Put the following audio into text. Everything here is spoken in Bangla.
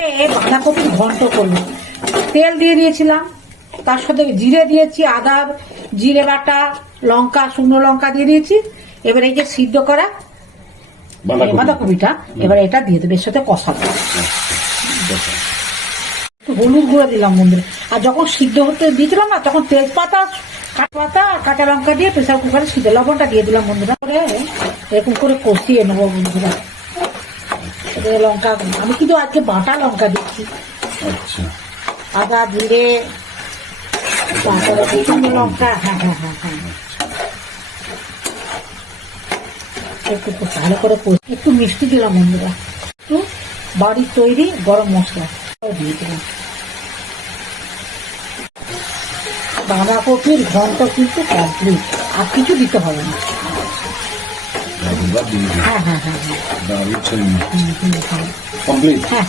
বাঁধাকপি ঘন্ট করলাম, তেল দিয়ে দিয়েছিলাম, তার সাথে জিরে দিয়েছি, আদা জিরে বাটা, লঙ্কা, শুকনো লঙ্কা দিয়ে দিয়েছি। এবার এই যে সিদ্ধ করা বাঁধাকপিটা এবার এটা দিয়ে দেবে, এর সাথে কষাবো। একটু হলুদ গুঁড়ো দিলাম বন্ধুরা। আর যখন সিদ্ধ হতে দিয়েছিলাম না, তখন তেজপাতা, কাঁচপাতা আর কাঁচা লঙ্কা দিয়ে প্রেসার কুকারে সিদ্ধ, লবণটা দিয়ে দিলাম বন্ধুরা। এরকম করে কষিয়ে নেবো বন্ধুরা। লঙ্কা আমি কিন্তু আজকে বাটা লঙ্কা দিচ্ছি। আচ্ছা, আদা জিরে শুকনো লঙ্কা, হ্যাঁ হ্যাঁ হ্যাঁ হ্যাঁ, একটু ভালো করে একটু মিষ্টি দিলাম বন্ধুরা, একটু বাড়ির তৈরি গরম মশলা দিয়ে দিলাম। বাঁধাকপির ঘন্ট কিন্তু কমপ্লিট, আর কিছু দিতে হবে না। হ্যাঁ হ্যাঁ হ্যাঁ হ্যাঁ, কমপ্লিট। হ্যাঁ